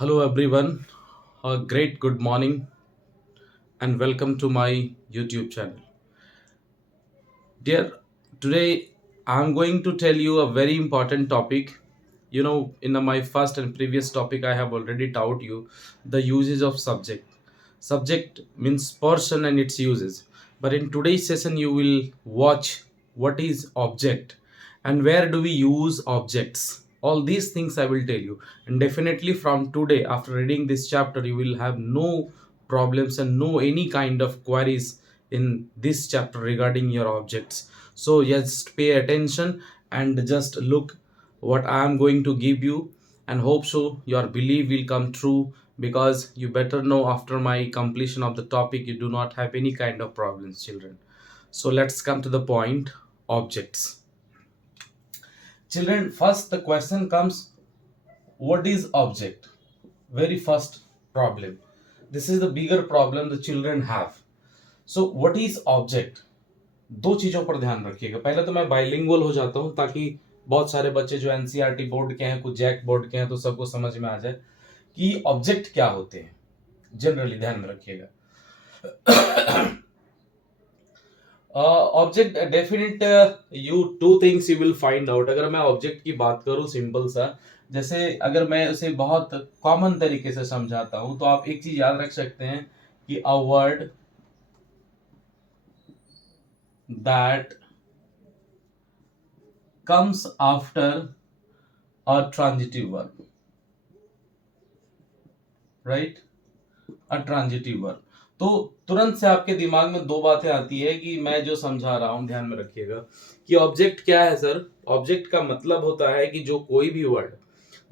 Hello, everyone. A great good morning and welcome to my YouTube channel. Dear, today I'm going to tell you a very important topic. In my first and previous topic, I have already taught you the uses of subject. Subject means person and its uses. But in today's session, you will watch what is object and where do we use objects. All these things I will tell you. And definitely from today, after reading this chapter, you will have no problems and no any kind of queries in this chapter regarding your objects. So just pay attention and just look what I am going to give you, and hope so your belief will come true, because you better know after my completion of the topic you do not have any kind of problems, children. So let's come to the point. Objects. Children, first the question comes, what is object? Very first problem. This is the bigger problem the children have. So what is object? दो चीजों पर ध्यान रखिएगा। पहले तो मैं bilingual हो जाता हूं ताकि बहुत सारे बच्चे जो एनसीईआरटी बोर्ड के हैं, कुछ जैक बोर्ड के हैं, तो सबको समझ में आ जाए कि ऑब्जेक्ट क्या होते हैं। जनरली ध्यान में रखिएगा। Object definite you two things you will find out. अगर मैं ऑब्जेक्ट की बात करूं सिंपल सा, जैसे अगर मैं उसे बहुत कॉमन तरीके से समझाता हूं तो आप एक चीज याद रख सकते हैं कि a word that comes after a transitive verb, right? a transitive verb। तो तुरंत से आपके दिमाग में दो बातें आती है कि मैं जो समझा रहा हूं ध्यान में रखिएगा कि ऑब्जेक्ट क्या है सर। ऑब्जेक्ट का मतलब होता है कि जो कोई भी वर्ड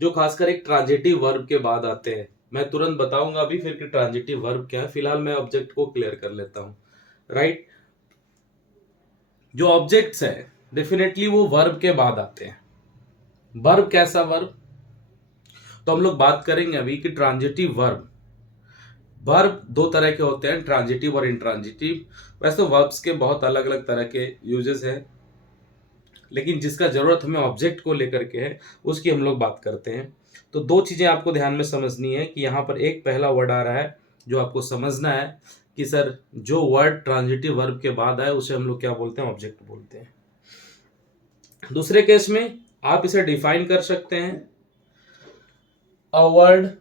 जो खासकर एक ट्रांजिटिव वर्ब के बाद आते हैं, मैं तुरंत बताऊंगा अभी फिर कि ट्रांजिटिव वर्ब क्या है। फिलहाल मैं ऑब्जेक्ट को क्लियर कर लेता हूं, राइट? जो ऑब्जेक्ट्स है डेफिनेटली वो वर्ब के बाद आते हैं। वर्ब कैसा वर्ब? तो हम लोग बात करेंगे अभी कि ट्रांजिटिव वर्ब। वर्ब दो तरह के होते हैं, ट्रांजिटिव और इंट्रांजिटिव। वैसे तो वर्ब्स के बहुत अलग अलग तरह के यूजेस हैं, लेकिन जिसका जरूरत हमें ऑब्जेक्ट को लेकर के है उसकी हम लोग बात करते हैं। तो दो चीजें आपको ध्यान में समझनी है कि यहाँ पर एक पहला वर्ड आ रहा है जो आपको समझना है कि सर जो वर्ड ट्रांजिटिव वर्ब के बाद आए उसे हम लोग क्या बोलते हैं? ऑब्जेक्ट बोलते हैं। दूसरे केस में आप इसे डिफाइन कर सकते हैं, a word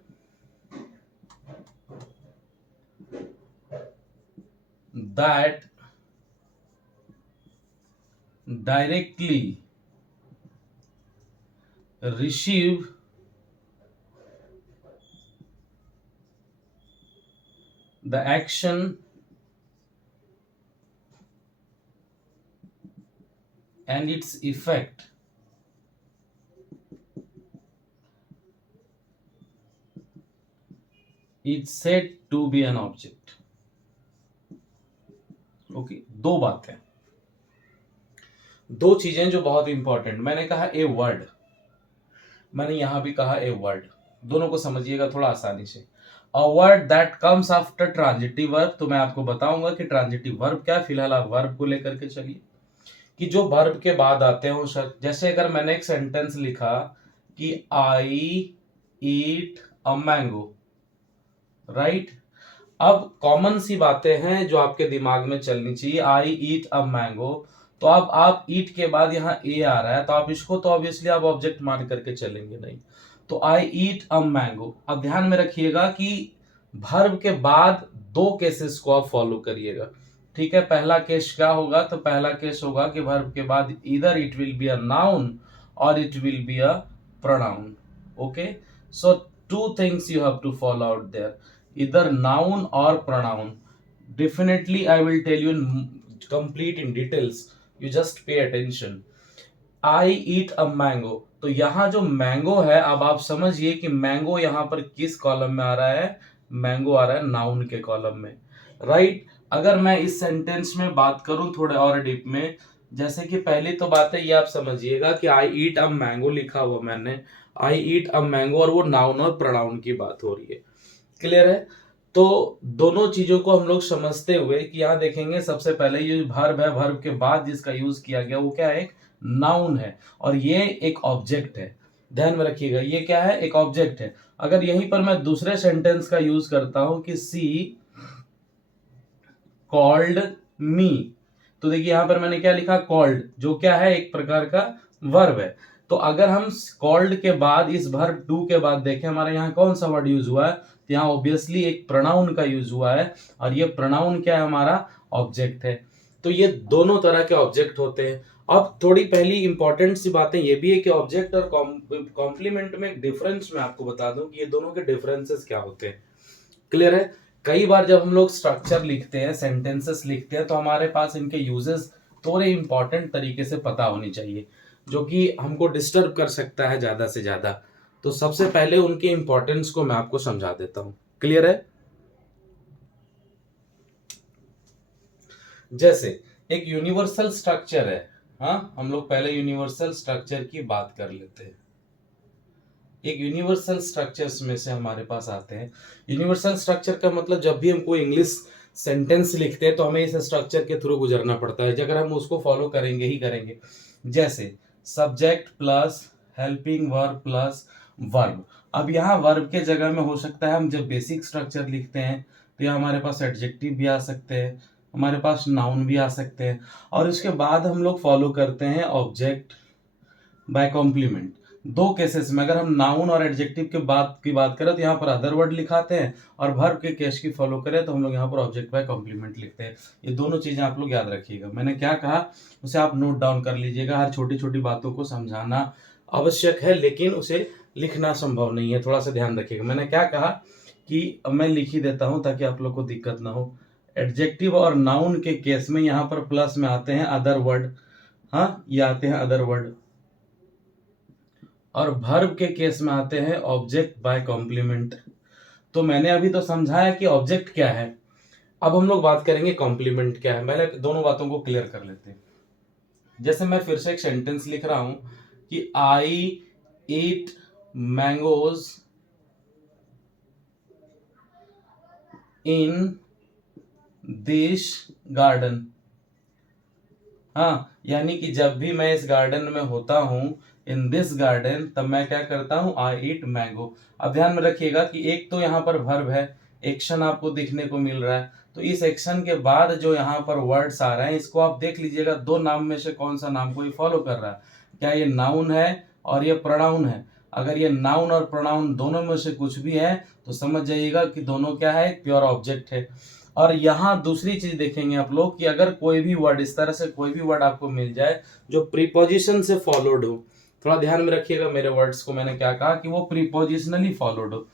that directly receive the action and its effect is said to be an object। Okay, दो बातें, दो चीजें जो बहुत इंपॉर्टेंट। मैंने कहा ए वर्ड, मैंने यहां भी कहा ए वर्ड, दोनों को समझिएगा थोड़ा आसानी से। A word that comes after transitive verb, तो मैं आपको बताऊंगा कि ट्रांजिटिव वर्ब क्या है। फिलहाल आप वर्ब को लेकर के चलिए कि जो वर्ब के बाद आते हैं वो शब्द, जैसे अगर मैंने एक सेंटेंस लिखा कि आई ईट अ मैंगो, राइट? अब कॉमन सी बातें हैं जो आपके दिमाग में चलनी चाहिए। आई ईट अ मैंगो, तो अब आप ईट के बाद यहाँ ए आ रहा है तो आप इसको तो ऑब्वियसली आप ऑब्जेक्ट मान करके चलेंगे नहीं। तो आई ईट अ मैंगो। अब ध्यान में रखिएगा कि वर्ब के बाद दो केसेस को आप फॉलो करिएगा, ठीक है? पहला केस क्या होगा? तो पहला केस होगा कि वर्ब के बाद इधर it will be a noun और it will be a pronoun. Okay, so two things you have to follow out there, either noun or pronoun। Definitely I will tell you in complete in details, you just pay attention। I eat a mango, तो यहाँ जो mango है, अब आप समझिए कि mango यहाँ पर किस कॉलम में आ रहा है? मैंगो आ रहा है नाउन के कॉलम में, राइट? अगर मैं इस सेंटेंस में बात करूं थोड़े और डीप में, जैसे कि पहली तो बात है ये आप समझिएगा कि आई ईट अ मैंगो लिखा हुआ मैंने, आई ईट अ मैंगो, और वो नाउन और प्रोनाउन की बात हो रही है। क्लियर है? तो दोनों चीजों को हम लोग समझते हुए कि यहाँ देखेंगे सबसे पहले ये वर्ब है, वर्ब के बाद जिसका यूज किया गया वो क्या है? एक नाउन है और ये एक ऑब्जेक्ट है। ध्यान में रखिएगा, ये क्या है, एक ऑब्जेक्ट है। अगर यहीं पर मैं दूसरे सेंटेंस का यूज करता हूं कि सी कॉल्ड मी, तो देखिए यहां पर मैंने क्या लिखा, कॉल्ड, जो क्या है, एक प्रकार का वर्ब है। तो अगर हम कॉल्ड के बाद इस वर्ब टू के बाद देखें हमारे यहाँ कौन सा वर्ड यूज हुआ है, तो यहाँ ऑब्वियसली एक प्रोनाउन का यूज हुआ है, और ये प्रोनाउन क्या है, हमारा ऑब्जेक्ट है। तो ये दोनों तरह के ऑब्जेक्ट होते हैं। अब थोड़ी पहली इंपॉर्टेंट सी बातें ये भी है कि ऑब्जेक्ट और कॉम्प्लीमेंट में एक डिफरेंस मैं आपको बता दूं कि ये दोनों के डिफरेंसेस क्या होते हैं। क्लियर है? कई बार जब हम लोग स्ट्रक्चर लिखते हैं, सेंटेंसेस लिखते हैं, तो हमारे पास इनके यूजेस थोड़े इंपॉर्टेंट तरीके से पता होनी चाहिए, जो कि हमको डिस्टर्ब कर सकता है ज्यादा से ज्यादा। तो सबसे पहले उनके इंपॉर्टेंस को मैं आपको समझा देता हूं। क्लियर है? जैसे एक यूनिवर्सल स्ट्रक्चर है, हाँ, हम लोग पहले यूनिवर्सल स्ट्रक्चर की बात कर लेते हैं। एक यूनिवर्सल स्ट्रक्चर्स में से हमारे पास आते हैं। यूनिवर्सल स्ट्रक्चर का मतलब जब भी हम कोई इंग्लिश सेंटेंस लिखते हैं तो हमें इस स्ट्रक्चर के थ्रू गुजरना पड़ता है, अगर हम उसको फॉलो करेंगे ही करेंगे। जैसे subject plus helping verb plus verb. अब यहाँ वर्ब के जगह में हो सकता है हम जब बेसिक स्ट्रक्चर लिखते हैं तो यहाँ हमारे पास एडजेक्टिव भी आ सकते हैं, हमारे पास नाउन भी आ सकते हैं, और उसके बाद हम लोग फॉलो करते हैं ऑब्जेक्ट बाय कॉम्प्लीमेंट। दो केसेस में अगर हम नाउन और एडजेक्टिव के बात करें तो यहाँ पर अदर वर्ड लिखाते हैं, और वर्ब के केस की फॉलो करें तो हम लोग यहाँ पर ऑब्जेक्ट बाय कॉम्प्लीमेंट लिखते हैं। ये दोनों चीजें आप लोग याद रखिएगा, मैंने क्या कहा उसे आप नोट डाउन कर लीजिएगा। हर छोटी छोटी बातों को समझाना आवश्यक है, लेकिन उसे लिखना संभव नहीं है, थोड़ा सा ध्यान रखिएगा। मैंने क्या कहा कि मैं लिख ही देता हूं ताकि आप लोग को दिक्कत ना हो। एडजेक्टिव और नाउन के केस में यहाँ पर प्लस में आते हैं अदर वर्ड, हाँ, ये आते हैं अदर वर्ड, और वर्ब के केस में आते हैं ऑब्जेक्ट बाय कॉम्प्लीमेंट। तो मैंने अभी तो समझाया कि ऑब्जेक्ट क्या है, अब हम लोग बात करेंगे कॉम्प्लीमेंट क्या है। पहले दोनों बातों को क्लियर कर लेते हैं। जैसे मैं फिर से एक सेंटेंस लिख रहा हूं कि आई ईट मैंगोज इन दिस गार्डन। हाँ, यानी कि जब भी मैं इस गार्डन में होता हूं, इन दिस गार्डन, तब मैं क्या करता हूं, आई ईट मैंगो। अब ध्यान में रखिएगा कि एक तो यहाँ पर वर्ब है, एक्शन आपको देखने को मिल रहा है, तो इस एक्शन के बाद जो यहाँ पर वर्ड्स आ रहे हैं इसको आप देख लीजिएगा, दो नाम में से कौन सा नाम को ये फॉलो कर रहा है, क्या ये नाउन है और ये प्रोनाउन है। अगर ये नाउन और प्रोनाउन दोनों में से कुछ भी है तो समझ जाइएगा कि दोनों क्या है, प्योर ऑब्जेक्ट है। और यहाँ दूसरी चीज देखेंगे आप लोग कि अगर कोई भी वर्ड, इस तरह से कोई भी वर्ड आपको मिल जाए जो प्रीपोजिशन से फॉलोड हो, थोड़ा ध्यान में रखिएगा मेरे वर्ड्स को, मैंने क्या कहा कि वो प्रीपोजिशनली फॉलोड हो।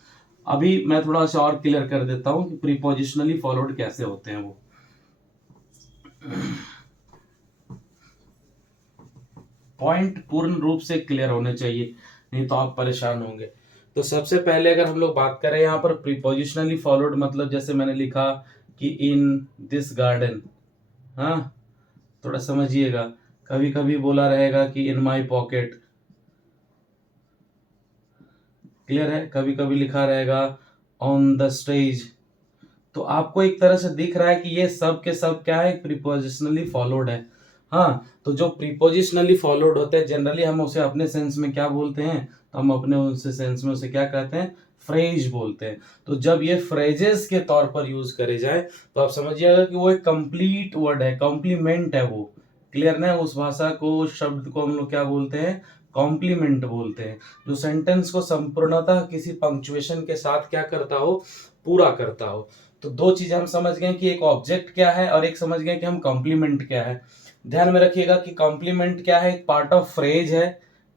अभी मैं थोड़ा सा और क्लियर कर देता हूं कि प्रीपोजिशनली फॉलोड कैसे होते हैं वो। पॉइंट पूर्ण रूप से क्लियर होने चाहिए, नहीं तो आप परेशान होंगे। तो सबसे पहले अगर हम लोग बात करें यहाँ पर प्रीपोजिशनली फॉलोड, मतलब जैसे मैंने लिखा कि इन दिस गार्डन, हाँ, थोड़ा समझिएगा। कभी कभी बोला रहेगा कि इन माई पॉकेट, क्लियर है, कभी कभी लिखा रहेगा ऑन द स्टेज। तो आपको एक तरह से दिख रहा है कि ये सब के सब क्या है, प्रीपोजिशनली फॉलोड है। हाँ, तो जो प्रीपोजिशनली फॉलोड होते हैं जनरली हम उसे अपने सेंस में क्या बोलते हैं, तो हम अपने उनसे सेंस में उसे क्या कहते हैं, फ्रेज बोलते हैं। तो जब ये फ्रेजेस के तौर पर यूज करे जाए तो आप समझिएगा कि वो एक कंप्लीट वर्ड है, कॉम्प्लीमेंट है वो। क्लियर ना? उस भाषा को, शब्द को हम लोग क्या बोलते हैं, कॉम्प्लीमेंट बोलते हैं, जो सेंटेंस को संपूर्णतः किसी पंक्चुएशन के साथ क्या करता हो, पूरा करता हो। तो दो चीजें हम समझ गए कि एक ऑब्जेक्ट क्या है और एक समझ गए कि हम कॉम्प्लीमेंट क्या है। ध्यान में रखिएगा कि कॉम्प्लीमेंट क्या है, एक पार्ट ऑफ फ्रेज है।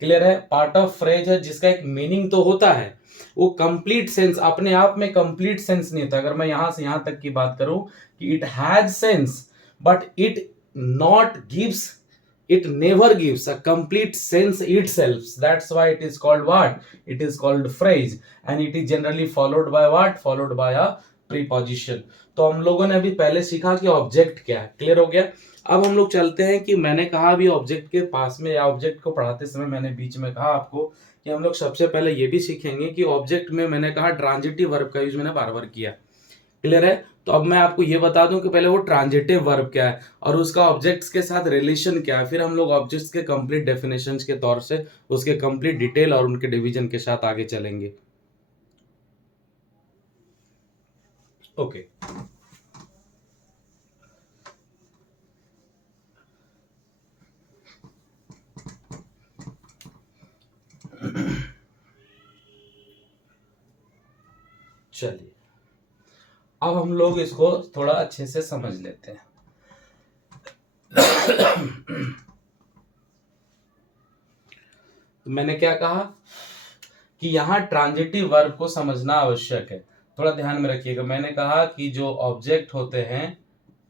क्लियर है? पार्ट ऑफ फ्रेज है जिसका एक मीनिंग तो होता है, वो कंप्लीट सेंस, अपने आप में कंप्लीट सेंस नहीं होता। अगर मैं यहां से यहां तक की बात करूं कि it has sense but it not gives, it never gives a complete sense itself. That's why it is called what? It is called phrase, and it is generally followed by what? Followed by a preposition. तो हम लोगों ने अभी पहले सीखा कि object क्या है, क्लियर हो गया। अब हम लोग चलते हैं कि मैंने कहा अभी ऑब्जेक्ट के पास में, या ऑब्जेक्ट को पढ़ाते समय मैंने बीच में कहा आपको कि हम लोग सबसे पहले ये भी सीखेंगे कि ऑब्जेक्ट में मैंने कहा ट्रांजिटिव वर्ब का यूज मैंने बार बार किया। क्लियर है? तो अब मैं आपको ये बता दूं कि पहले वो ट्रांजिटिव वर्ब क्या है और उसका ऑब्जेक्ट्स के साथ रिलेशन क्या है, फिर हम लोग ऑब्जेक्ट्स के कंप्लीट डेफिनेशंस के तौर से उसके कंप्लीट डिटेल और उनके डिवीजन के साथ आगे चलेंगे। ओके चलिए अब हम लोग इसको थोड़ा अच्छे से समझ लेते हैं। तो मैंने क्या कहा कि यहाँ ट्रांजिटिव वर्ब को समझना आवश्यक है, थोड़ा ध्यान में रखिएगा। मैंने कहा कि जो ऑब्जेक्ट होते हैं,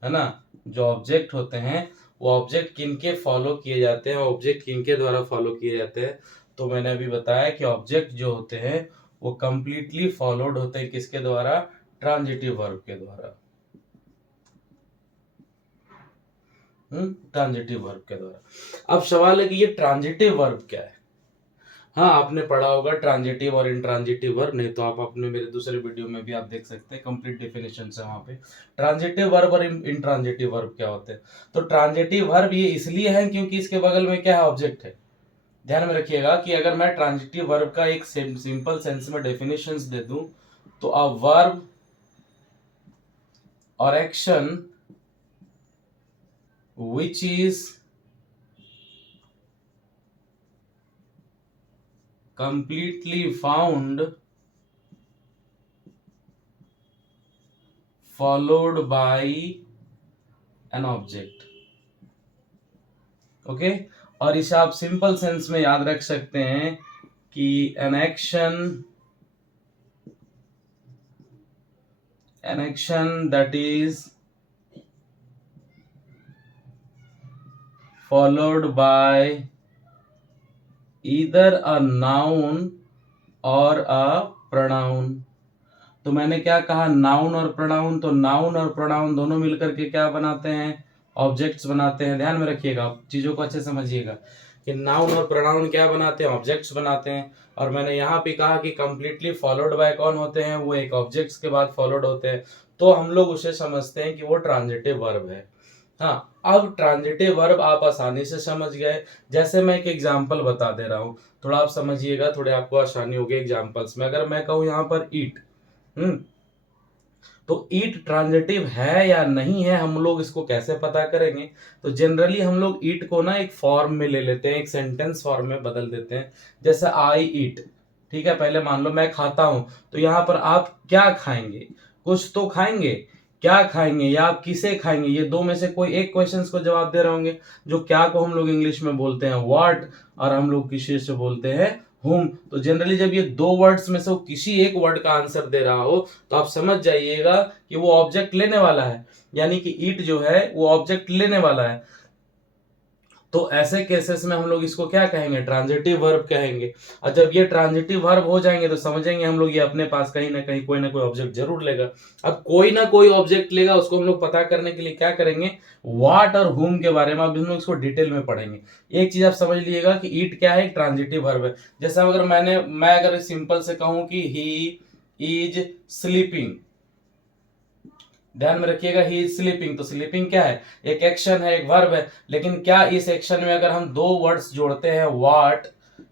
है ना, जो ऑब्जेक्ट होते हैं वो ऑब्जेक्ट किनके फॉलो किए जाते हैं, ऑब्जेक्ट किनके द्वारा फॉलो किए जाते हैं। तो मैंने अभी बताया कि ऑब्जेक्ट जो होते हैं वो कंप्लीटली फॉलोड होते हैं किसके द्वारा, ट्रांजिटिव वर्ब के द्वारा। ट्रांजिटिव वर्ब के द्वारा। अब सवाल है कि ये ट्रांजिटिव वर्ब क्या है। हाँ, आपने पढ़ा होगा ट्रांजिटिव और इंट्रांजिटिव वर्ब, नहीं तो आप अपने मेरे दूसरे वीडियो में भी आप देख सकते हैं, कंप्लीट डेफिनेशन है वहां पे। ट्रांजिटिव वर्ब और इंट्रांजिटिव वर्ब क्या होते हैं। तो ट्रांजिटिव वर्ब ये इसलिए है क्योंकि इसके बगल में क्या है, ऑब्जेक्ट है। ध्यान में रखिएगा कि अगर मैं ट्रांजिटिव वर्ब का एक सिंपल सेंस में डेफिनेशंस दे दूं तो अ वर्ब और action which is completely found followed by an object। Okay और इसे आप सिंपल सेंस में याद रख सकते हैं कि an action that is followed by either a noun or a pronoun। तो मैंने क्या कहा, नाउन और प्रोनाउन। तो नाउन और प्रोनाउन दोनों मिलकर के क्या बनाते हैं, ऑब्जेक्ट्स बनाते हैं। ध्यान में रखिएगा, चीजों को अच्छे समझिएगा कि नाउन और प्रोनाउन क्या बनाते हैं, ऑब्जेक्ट्स बनाते हैं। और मैंने यहाँ पे कहा कि कंप्लीटली फॉलोड बाय कौन होते हैं, वो एक ऑब्जेक्ट्स के बाद फॉलोड होते हैं। तो हम लोग उसे समझते हैं कि वो ट्रांजिटिव वर्ब है। हाँ, अब ट्रांजिटिव वर्ब आप आसानी से समझ गए। जैसे मैं एक एग्जांपल बता दे रहा हूँ, थोड़ा आप समझिएगा, थोड़े आपको आसानी होगी एग्जांपल्स में। अगर मैं कहूँ यहाँ पर ईट, तो ईट ट्रांजिटिव है या नहीं है, हम लोग इसको कैसे पता करेंगे। तो जनरली हम लोग ईट को ना एक फॉर्म में ले लेते हैं, एक सेंटेंस फॉर्म में बदल देते हैं। जैसे आई ईट, ठीक है, पहले मान लो मैं खाता हूं, तो यहाँ पर आप क्या खाएंगे, कुछ तो खाएंगे, क्या खाएंगे या आप किसे खाएंगे, ये दो में से कोई एक क्वेश्चन को जवाब दे रहे होंगे। जो क्या को हम लोग इंग्लिश में बोलते हैं व्हाट, और हम लोग किसी से बोलते हैं whom। तो जनरली जब ये दो वर्ड्स में से वो किसी एक वर्ड का आंसर दे रहा हो तो आप समझ जाइएगा कि वो ऑब्जेक्ट लेने वाला है, यानी कि ईट जो है वो ऑब्जेक्ट लेने वाला है। तो ऐसे केसेस में हम लोग इसको क्या कहेंगे, ट्रांजिटिव वर्ब कहेंगे। और जब ये ट्रांजिटिव वर्ब हो जाएंगे तो समझेंगे हम लोग ये अपने पास कहीं ना कहीं कोई ना कोई ऑब्जेक्ट जरूर लेगा। अब कोई ना कोई ऑब्जेक्ट लेगा, उसको हम लोग पता करने के लिए क्या करेंगे, व्हाट और हुम के बारे में अब हम लोग इसको डिटेल में पढ़ेंगे। एक चीज आप समझ लीजिएगा कि ईट क्या है, एक ट्रांजिटिव वर्ब है। जैसे अगर मैं अगर सिंपल से कहूं कि ही इज स्लीपिंग, ध्यान में रखिएगा, ही इज स्लीपिंग। तो स्लीपिंग क्या है, एक एक्शन है, एक वर्ब है। लेकिन क्या इस एक्शन में अगर हम दो वर्ड्स जोड़ते हैं, what,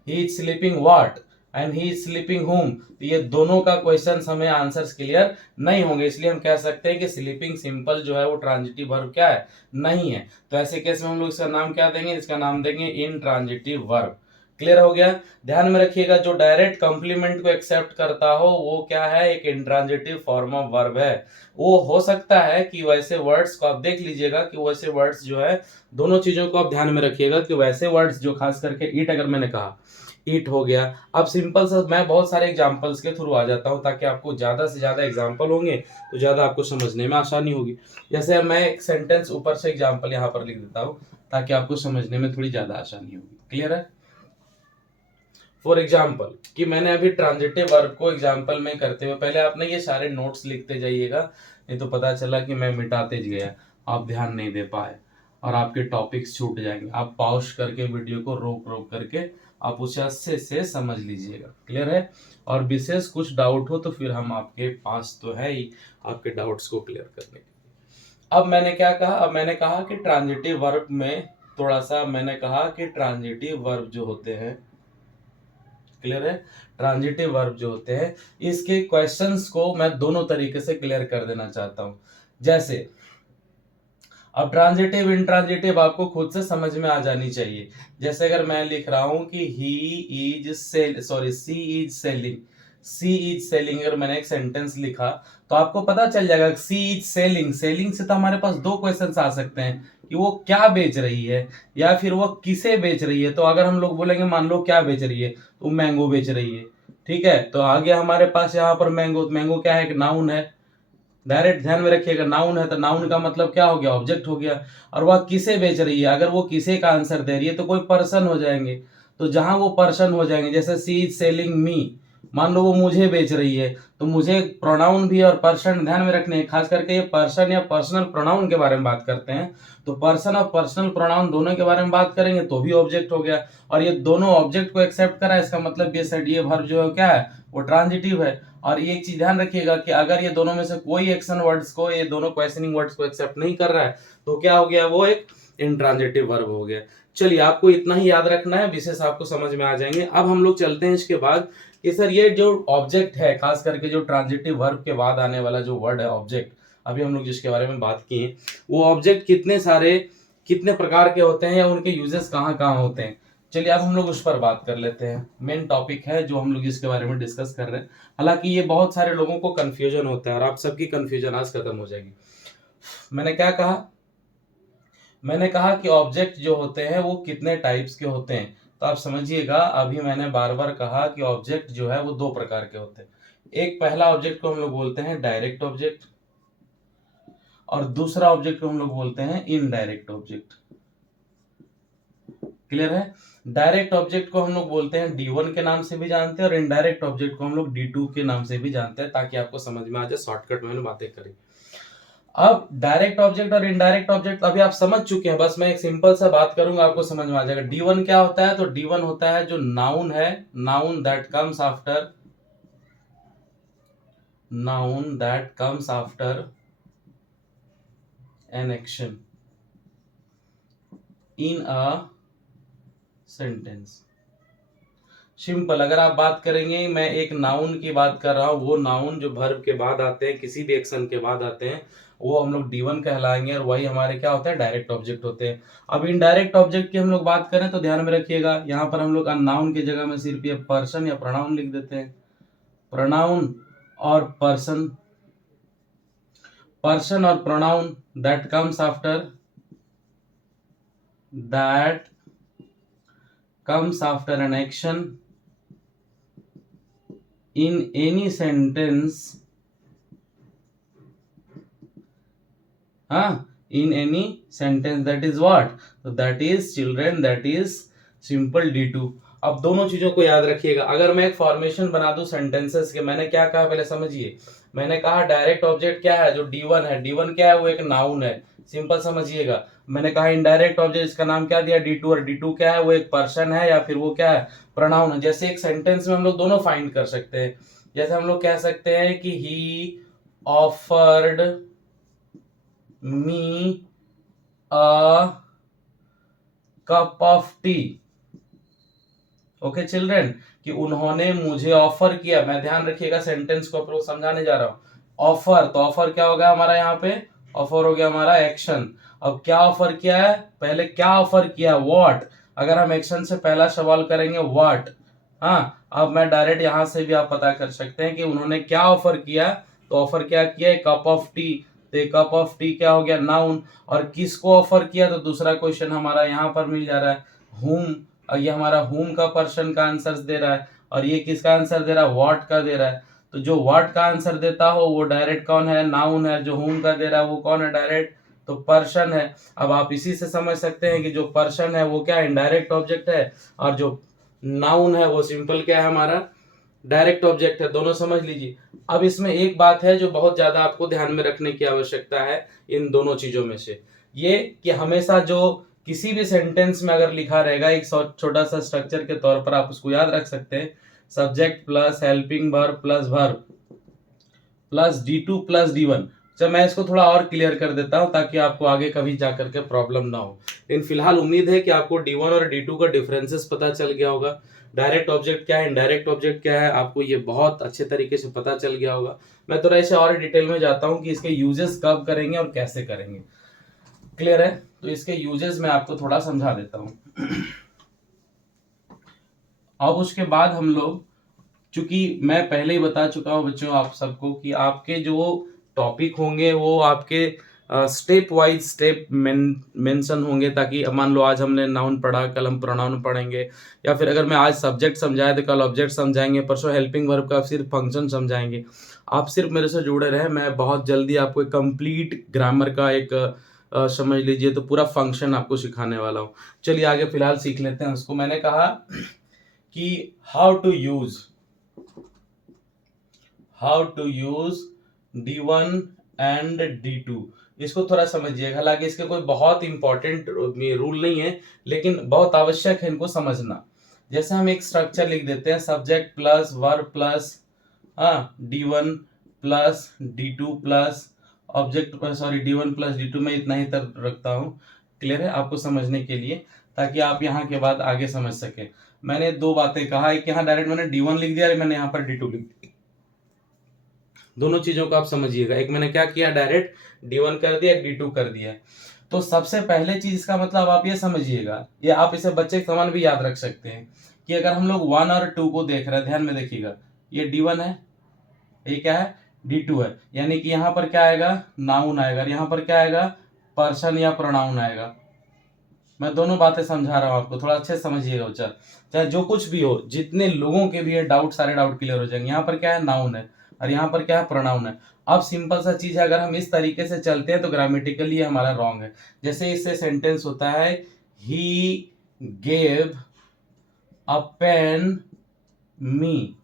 he is sleeping what and he is sleeping home, तो ये दोनों का क्वेश्चन हमें आंसर्स क्लियर नहीं होंगे। इसलिए हम कह सकते हैं कि स्लीपिंग सिंपल जो है वो ट्रांजिटिव वर्ब क्या है, नहीं है। तो ऐसे केस में हम लोग इसका नाम क्या देंगे, इसका नाम देंगे इनट्रांजिटिव वर्ब। क्लियर हो गया। ध्यान में रखिएगा, जो डायरेक्ट कॉम्प्लीमेंट को एक्सेप्ट करता हो वो क्या है, एक इंट्रांजिटिव फॉर्म ऑफ वर्ब है। वो हो सकता है कि वैसे वर्ड्स को आप देख लीजिएगा कि वैसे वर्ड्स जो है, दोनों चीजों को आप ध्यान में रखिएगा कि वैसे वर्ड्स जो, खास करके ईट, अगर मैंने कहा ईट हो गया। अब सिंपल सा मैं बहुत सारे एग्जांपल्स के थ्रू आ जाता हूं ताकि आपको ज्यादा से ज्यादा एग्जांपल होंगे तो ज्यादा आपको समझने में आसानी होगी। जैसे मैं एक सेंटेंस ऊपर से एग्जांपल यहाँ पर लिख देता हूँ ताकि आपको समझने में थोड़ी ज्यादा आसानी होगी। क्लियर है। फॉर एग्जाम्पल, कि मैंने अभी ट्रांजिटिव वर्ब को एग्जाम्पल में करते हुए, पहले आप ना ये सारे नोट्स लिखते जाइएगा, नहीं तो पता चला कि मैं मिटाते गया, आप ध्यान नहीं दे पाए और आपके टॉपिक्स छूट जाएंगे। आप पॉज करके वीडियो को रोक रोक करके आप उसे अच्छे से समझ लीजिएगा। क्लियर है? और विशेष कुछ डाउट हो तो फिर हम आपके पास तो है ही आपके डाउट्स को क्लियर करने के लिए। अब मैंने क्या कहा? अब मैंने कहा कि ट्रांजिटिव वर्ब में थोड़ा सा मैंने कहा कि ट्रांजिटिव वर्ब जो होते हैं, क्लियर है, ट्रांजिटिव वर्ब जो होते हैं इसके क्वेश्चंस को मैं दोनों तरीके से क्लियर कर देना चाहता हूं। जैसे अब ट्रांजिटिव इंट्रांजिटिव आपको खुद से समझ में आ जानी चाहिए। जैसे अगर मैं लिख रहा हूं कि she is selling, she is selling, अगर मैंने एक सेंटेंस लिखा तो आपको पता चल जाएगा सी इज सेलिंग। सेलिंग से तो हमारे पास दो क्वेश्चंस आ सकते हैं कि वो क्या बेच रही है या फिर वो किसे बेच रही है। तो अगर हम लोग बोलेंगे मान लो क्या बेच रही है, तो मैंगो बेच रही है, ठीक है, तो आ गया हमारे पास यहाँ पर मैंगो। मैंगो क्या है? एक नाउन है। डायरेक्ट ध्यान में रखिएगा, नाउन है तो नाउन का मतलब क्या हो गया? ऑब्जेक्ट हो गया। और वह किसे बेच रही है, अगर वो किसे का आंसर दे रही है तो कोई पर्सन हो जाएंगे। तो जहां वो पर्सन हो जाएंगे, जैसे सी इज सेलिंग मी, मान लो वो मुझे बेच रही है, तो मुझे प्रोनाउन भी और पर्सन ध्यान में रखने हैं। खास करके ये पर्सन या पर्सनल प्रोनाउन के बारे में बात करते हैं, तो पर्सन और पर्सनल प्रोनाउन दोनों के बारे में बात करेंगे तो भी ऑब्जेक्ट हो गया। और ये दोनों ऑब्जेक्ट को एक्सेप्ट करा, इसका मतलब ये सेड, ये वर्ब जो है क्या है? वो ट्रांजिटिव है। और ये एक चीज ध्यान रखिएगा कि अगर ये दोनों में से कोई एक्शन वर्ड्स को, ये दोनों क्वेश्चनिंग वर्ड्स को एक्सेप्ट नहीं कर रहा है तो क्या हो गया? वो एक इंट्रांजिटिव वर्ब हो गया। चलिए, आपको इतना ही याद रखना है, विशेष आपको समझ में आ जाएंगे। अब हम लोग चलते हैं इसके बाद कि सर ये जो ऑब्जेक्ट है, खास करके जो ट्रांजिटिव वर्ब के बाद आने वाला जो वर्ड है ऑब्जेक्ट, अभी हम लोग जिसके बारे में बात किए, वो ऑब्जेक्ट कितने सारे, कितने प्रकार के होते हैं या उनके यूजेस कहाँ कहाँ होते हैं। चलिए अब हम लोग उस पर बात कर लेते हैं। मेन टॉपिक है जो हम लोग इसके बारे में डिस्कस कर रहे हैं। हालांकि ये बहुत सारे लोगों को कंफ्यूजन होता है और आप सबकी कंफ्यूजन आज खत्म हो जाएगी। मैंने क्या कहा? मैंने कहा कि ऑब्जेक्ट जो होते हैं वो कितने टाइप्स के होते हैं। तो आप समझिएगा, अभी मैंने बार बार कहा कि ऑब्जेक्ट जो है वो दो प्रकार के होते हैं। एक पहला ऑब्जेक्ट को हम लोग बोलते हैं डायरेक्ट ऑब्जेक्ट, और दूसरा ऑब्जेक्ट को हम लोग बोलते हैं इनडायरेक्ट ऑब्जेक्ट। क्लियर है? डायरेक्ट ऑब्जेक्ट को हम लोग बोलते हैं D1 के नाम से भी जानते हैं और इनडायरेक्ट ऑब्जेक्ट को हम लोग D2 के नाम से भी जानते हैं, ताकि आपको समझ में आ जाए, शॉर्टकट में बातें करें। अब डायरेक्ट ऑब्जेक्ट और इनडायरेक्ट ऑब्जेक्ट अभी आप समझ चुके हैं, बस मैं एक सिंपल सा बात करूंगा, आपको समझ में आ जाएगा। D1 क्या होता है? तो D1 होता है जो नाउन है, noun that comes after, noun that comes after an action in a sentence. Simple, अगर आप बात करेंगे, मैं एक नाउन की बात कर रहा हूं, वो नाउन जो वर्ब के बाद आते हैं, किसी भी एक्शन के बाद आते हैं, वो हम लोग D1 कहलाएंगे, और वही हमारे क्या होता है? डायरेक्ट ऑब्जेक्ट होते हैं। अब इनडायरेक्ट ऑब्जेक्ट की हम लोग बात करें तो ध्यान में रखिएगा, यहाँ पर हम लोग नाउन की जगह में सिर्फ ये पर्सन या प्रोनाउन लिख देते हैं। प्रोनाउन और पर्सन, पर्सन और pronoun that comes after, that comes after an action in any sentence, in any sentence, that is what? So that is, children, that is simple D2। अब दोनों चीजों को याद रखिएगा। अगर मैं एक फॉर्मेशन बना दूं सेंटेंसेस के, मैंने क्या कहा पहले समझिए। मैंने कहा डायरेक्ट ऑब्जेक्ट क्या है? जो D1 है। D1 क्या है? वो एक नाउन है, सिंपल समझिएगा। मैंने कहा इनडायरेक्ट ऑब्जेक्ट, इसका नाम क्या दिया? D2। और D2 क्या है? वो एक पर्सन है या फिर वो क्या है? प्रोनाउन है। जैसे एक सेंटेंस में हम लोग दोनों फाइंड कर सकते हैं। जैसे हम लोग कह सकते हैं कि ही offered me a cup of T. Okay children, कि उन्होंने मुझे ऑफर किया। मैं ध्यान रखिएगा, सेंटेंस को आपको समझाने जा रहा हूं। ऑफर, तो ऑफर क्या हो गया हमारा? यहाँ पे ऑफर हो गया हमारा एक्शन। अब क्या ऑफर किया है? पहले क्या ऑफर किया? व्हाट। अगर हम एक्शन से पहला सवाल करेंगे व्हाट, हाँ, अब मैं डायरेक्ट यहां से भी आप पता कर सकते हैं कि उन्होंने क्या ऑफर किया। तो ऑफर क्या किया? Cup of T. तो कप ऑफ टी क्या हो गया? नाउन। और किसको ऑफर किया? तो दूसरा क्वेश्चन हमारा यहाँ पर मिल जा रहा है, हुम। और ये हमारा हुम का पर्सन का आंसर दे रहा है, और ये किसका आंसर दे रहा है? व्हाट का दे रहा है। तो जो व्हाट का आंसर देता हो वो डायरेक्ट कौन है? नाउन है। जो हुम का दे रहा है वो कौन है? डायरेक्ट, तो पर्सन है। अब आप इसी से समझ सकते हैं कि जो पर्सन है वो क्या? इनडायरेक्ट ऑब्जेक्ट है, और जो नाउन है वो सिंपल क्या है हमारा? डायरेक्ट ऑब्जेक्ट है। दोनों समझ लीजिए। अब इसमें एक बात है जो बहुत ज्यादा आपको ध्यान में रखने की आवश्यकता है इन दोनों चीजों में से, ये कि हमेशा जो किसी भी सेंटेंस में अगर लिखा रहेगा एक छोटा सा स्ट्रक्चर के तौर पर आप उसको याद रख सकते हैं, subject plus helping verb plus verb plus D2 plus D1। जब मैं इसको थोड़ा और क्लियर कर देता हूं ताकि आपको आगे कभी जाकर के प्रॉब्लम ना हो। लेकिन फिलहाल उम्मीद है कि आपको D1 और D2 का डिफरेंसेस पता चल गया होगा, डायरेक्ट ऑब्जेक्ट क्या है, इनडायरेक्ट ऑब्जेक्ट क्या है, आपको ये बहुत अच्छे तरीके से पता चल गया होगा। मैं थोड़ा इसे और डिटेल में जाता हूं कि इसके यूजेस कब करेंगे और कैसे करेंगे। क्लियर है? तो इसके यूजेस मैं आपको थोड़ा समझा देता हूं। अब उसके बाद हम लोग, चूंकि मैं पहले ही बता चुका हूं बच्चों आप सबको कि आपके जो टॉपिक होंगे वो आपके स्टेप वाइज स्टेप मेंशन होंगे, ताकि मान लो आज हमने नाउन पढ़ा, कल हम प्रोनाउन पढ़ेंगे, या फिर अगर मैं आज सब्जेक्ट समझाया तो कल ऑब्जेक्ट समझाएंगे, परसों हेल्पिंग वर्ब का सिर्फ फंक्शन समझाएंगे। आप सिर्फ मेरे से जुड़े रहे, मैं बहुत जल्दी आपको एक कंप्लीट ग्रामर का एक समझ लीजिए तो पूरा फंक्शन आपको सिखाने वाला हूँ। चलिए आगे फिलहाल सीख लेते हैं उसको। मैंने कहा कि how to use D1 and D2, इसको थोड़ा समझिएगा। हालांकि इसके कोई बहुत इंपॉर्टेंट रूल नहीं है, लेकिन बहुत आवश्यक है इनको समझना। जैसे हम एक स्ट्रक्चर लिख देते हैं, subject plus verb plus D1 plus D2 plus object, sorry D1 plus D2, मैं इतना ही तक रखता हूँ। क्लियर है आपको समझने के लिए, ताकि आप यहाँ के बाद आगे समझ सके। मैंने दो बातें कहा, एक यहाँ डायरेक्ट मैंने D1 लिख दिया, मैंने यहाँ पर D2 लिख दिया। दोनों चीजों को आप समझिएगा, एक मैंने क्या किया, डायरेक्ट D1 कर दिया, एक D2 कर दिया। तो सबसे पहले चीज इसका मतलब आप ये समझिएगा, ये आप इसे बच्चे के समान भी याद रख सकते हैं कि अगर हम लोग 1 और 2 को देख रहे हैं, ध्यान में देखिएगा, ये D1 है, ये क्या है, D2 है। यानी कि यहाँ पर क्या आएगा, नाउन आएगा, यहाँ पर क्या आएगा, पर्सन या प्रोनाउन आएगा। मैं दोनों बातें समझा रहा हूँ आपको, थोड़ा अच्छे से समझिएगा बच्चा। चाहे जो कुछ भी हो, जितने लोगों के भी है डाउट, सारे डाउट क्लियर हो जाएंगे। यहाँ पर क्या है, नाउन है, और यहाँ पर क्या है, प्रोनाउन है। अब सिंपल सा चीज है, अगर हम इस तरीके से चलते हैं तो ग्रामेटिकली हमारा रॉन्ग है। जैसे इससे सेंटेंस होता है, ही गेव अ पेन मी,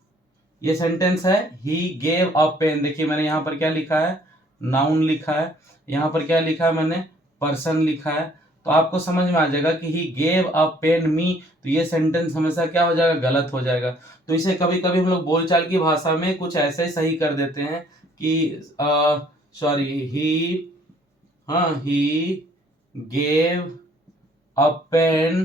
ये सेंटेंस है, ही गेव अ पेन। देखिए मैंने यहाँ पर क्या लिखा है, नाउन लिखा है, यहाँ पर क्या लिखा है मैंने, पर्सन लिखा है। तो आपको समझ में आ जाएगा कि ही गेव अ पेन मी, तो ये सेंटेंस हमेशा क्या हो जाएगा, गलत हो जाएगा। तो इसे कभी कभी हम लोग बोलचाल की भाषा में कुछ ऐसे सही कर देते हैं कि sorry, he gave a pen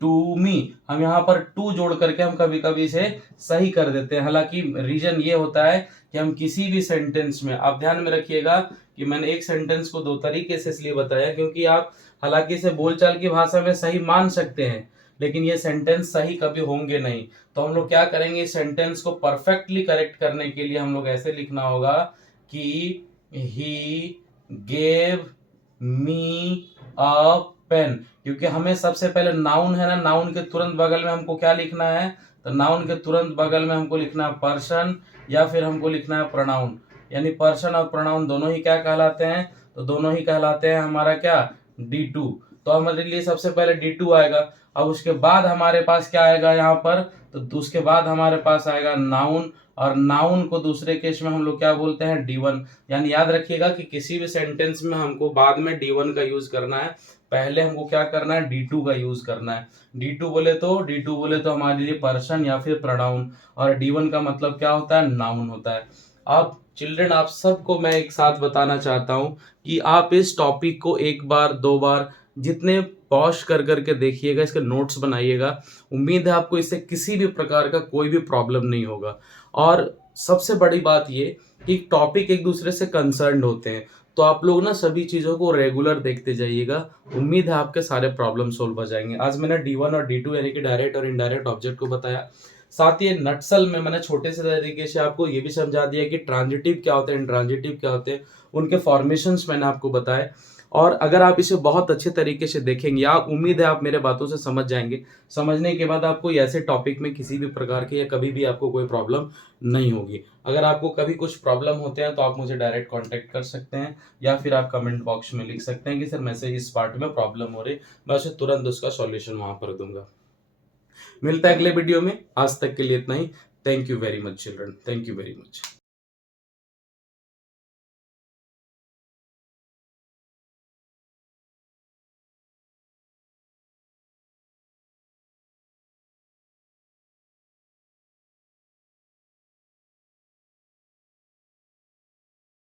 to me, हम यहाँ पर टू जोड़ करके हम कभी कभी इसे सही कर देते हैं। हालांकि रीजन ये होता है कि हम किसी भी सेंटेंस में, आप ध्यान में रखिएगा कि मैंने एक सेंटेंस को दो तरीके से इसलिए बताया क्योंकि आप हालांकि इसे बोलचाल की भाषा में सही मान सकते हैं, लेकिन ये सेंटेंस सही कभी होंगे नहीं। तो हम लोग क्या करेंगे, इस सेंटेंस को परफेक्टली करेक्ट करने के लिए हम लोग ऐसे लिखना होगा कि he gave me a pen, क्योंकि हमें सबसे पहले नाउन है ना, नाउन के तुरंत बगल में हमको क्या लिखना है, तो नाउन के तुरंत बगल में हमको लिखना है पर्सन, या फिर हमको लिखना है प्रोनाउन। यानी पर्सन और प्रोनाउन दोनों ही क्या कहलाते हैं, तो दोनों ही कहलाते हैं हमारा क्या, D2। तो हमारे लिए सबसे पहले D2 आएगा। अब उसके बाद हमारे पास क्या आएगा यहाँ पर, तो उसके बाद हमारे पास आएगा नाउन, और नाउन को दूसरे केस में हम लोग क्या बोलते हैं, D1। यानी याद रखिएगा कि किसी भी सेंटेंस में हमको बाद में D1 का यूज करना है, पहले हमको क्या करना है, D2 का यूज करना है। D2 बोले तो हमारे लिए पर्सन या फिर प्रोनाउन, और D1 का मतलब क्या होता है, नाउन होता है। अब चिल्ड्रन आप सबको मैं एक साथ बताना चाहता हूं कि आप इस टॉपिक को एक बार दो बार जितने पॉज कर करके देखिएगा, इसके नोट्स बनाइएगा। उम्मीद है आपको इससे किसी भी प्रकार का कोई भी प्रॉब्लम नहीं होगा। और सबसे बड़ी बात ये कि टॉपिक एक दूसरे से कंसर्न्ड होते हैं, तो आप लोग ना सभी चीज़ों को रेगुलर देखते जाइएगा। उम्मीद है आपके सारे प्रॉब्लम सोल्व हो जाएंगे। आज मैंने D1 और D2 यानी कि डायरेक्ट और इनडायरेक्ट ऑब्जेक्ट को बताया, साथ ही नटसल में मैंने छोटे से तरीके से आपको ये भी समझा दिया कि ट्रांजिटिव क्या होते हैं, इंट्रांजिटिव क्या होते हैं, उनके फॉर्मेशंस मैंने आपको बताए। और अगर आप इसे बहुत अच्छे तरीके से देखेंगे, आप उम्मीद है आप मेरे बातों से समझ जाएंगे। समझने के बाद आपको ऐसे टॉपिक में किसी भी प्रकार के या कभी भी आपको कोई प्रॉब्लम नहीं होगी। अगर आपको कभी कुछ प्रॉब्लम होते हैं तो आप मुझे डायरेक्ट कांटेक्ट कर सकते हैं, या फिर आप कमेंट बॉक्स में लिख सकते हैं कि सर मैसेज इस पार्ट में प्रॉब्लम हो रही, मैं उसे तुरंत उसका सॉल्यूशन वहां पर दूंगा। मिलता है अगले वीडियो में, आज तक के लिए इतना ही। Thank you very much children, thank you very much.